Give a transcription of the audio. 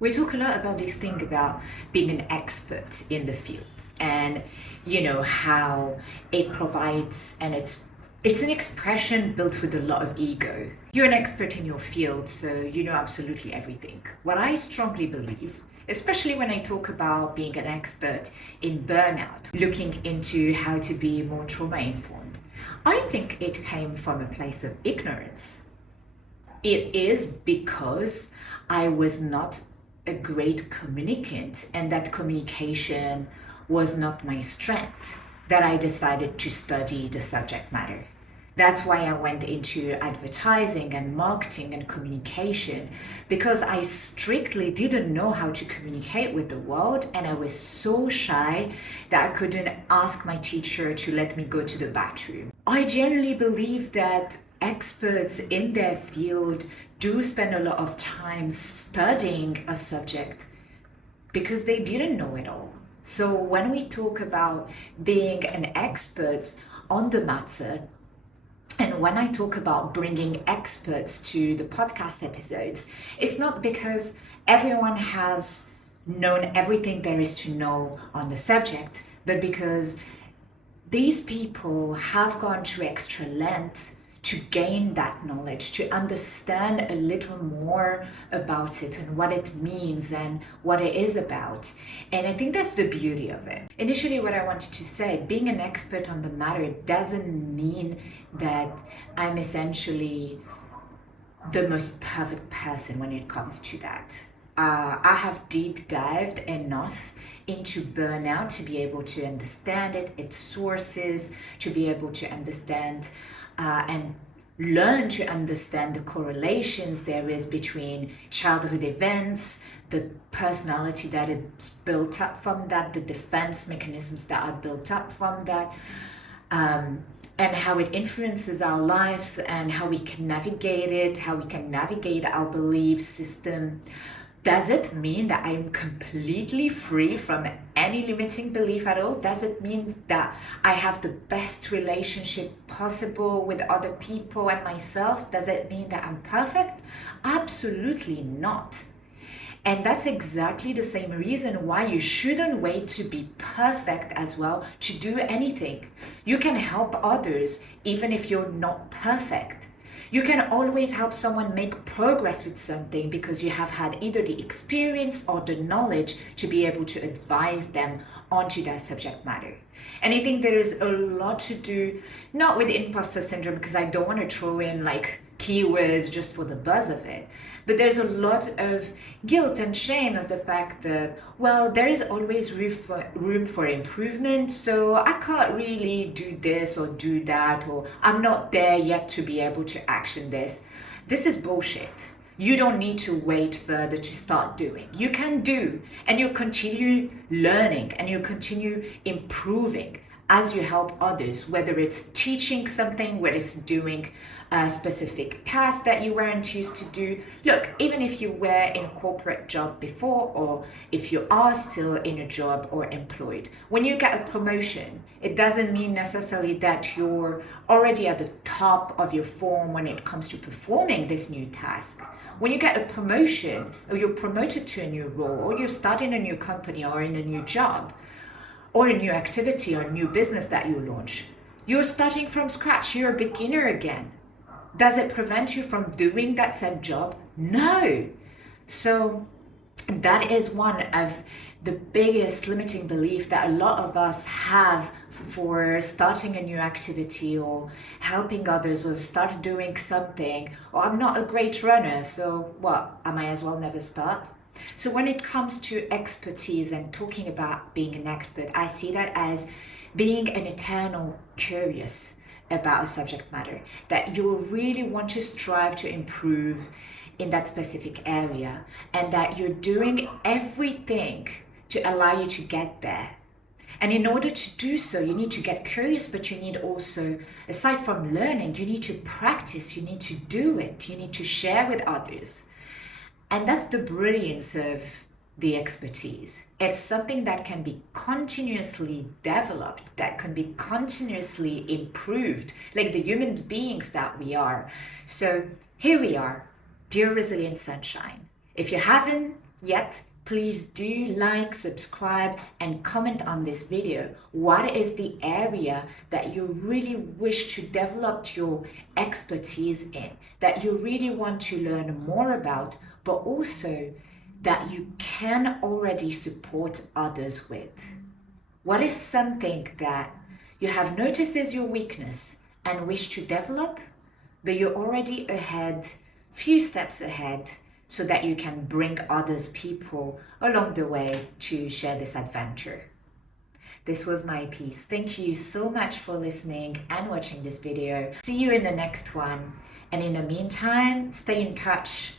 We talk a lot about this thing about being an expert in the field and how it provides, and it's an expression built with a lot of ego. You're an expert in your field, so you know absolutely everything. What I strongly believe, especially when I talk about being an expert in burnout, looking into how to be more trauma informed, I think it came from a place of ignorance. It is because I was not a great communicant, and that communication was not my strength, that I decided to study the subject matter. That's why I went into advertising and marketing and communication, because I strictly didn't know how to communicate with the world, and I was so shy that I couldn't ask my teacher to let me go to the bathroom. I genuinely believe that experts in their field do spend a lot of time studying a subject because they didn't know it all. So when we talk about being an expert on the matter, and when I talk about bringing experts to the podcast episodes, it's not because everyone has known everything there is to know on the subject, but because these people have gone to extra lengths to gain that knowledge, to understand a little more about it and what it means and what it is about. And I think that's the beauty of it. Initially, what I wanted to say, being an expert on the matter doesn't mean that I'm essentially the most perfect person when it comes to that. I have deep dived enough into burnout to be able to understand it, its sources, to be able to understand and learn to understand the correlations there is between childhood events, the personality that is built up from that, the defense mechanisms that are built up from that, and how it influences our lives and how we can navigate it, how we can navigate our belief system. Does it mean that I'm completely free from any limiting belief at all? Does it mean that I have the best relationship possible with other people and myself? Does it mean that I'm perfect? Absolutely not. And that's exactly the same reason why you shouldn't wait to be perfect as well to do anything. You can help others even if you're not perfect. You can always help someone make progress with something because you have had either the experience or the knowledge to be able to advise them onto that subject matter. And I think there is a lot to do, not with imposter syndrome, because I don't want to throw in like keywords just for the buzz of it, but there's a lot of guilt and shame of the fact that, well, there is always room for improvement, so I can't really do this or do that, or I'm not there yet to be able to action this. This is bullshit. You don't need to wait further to start doing. You can do, and you continue learning, and you continue improving as you help others, whether it's teaching something, whether it's doing a specific task that you weren't used to do. Look, even if you were in a corporate job before, or if you are still in a job or employed, when you get a promotion, it doesn't mean necessarily that you're already at the top of your form when it comes to performing this new task. When you get a promotion, or you're promoted to a new role, or you're starting a new company or in a new job, or a new activity or a new business that you launch, you're starting from scratch. You're a beginner again. Does it prevent you from doing that same job? No. So that is one of the biggest limiting belief that a lot of us have for starting a new activity or helping others or start doing something. Or I'm not a great runner, so what? I might as well never start. So when it comes to expertise and talking about being an expert, I see that as being an eternal curious about a subject matter, that you really want to strive to improve in that specific area, and that you're doing everything to allow you to get there. And in order to do so, you need to get curious, but you need also, aside from learning, you need to practice, you need to do it, you need to share with others. And that's the brilliance of the expertise. It's something that can be continuously developed, that can be continuously improved, like the human beings that we are. So here we are, dear resilient sunshine. If you haven't Yet, please do like, subscribe, and comment on this video. What is the area that you really wish to develop your expertise in, that you really want to learn more about, but also that you can already support others with? What is something that you have noticed as your weakness and wish to develop, but you're already ahead, few steps ahead, so that you can bring others people along the way to share this adventure? This was my piece. Thank you so much for listening and watching this video. See you in the next one. And in the meantime, stay in touch.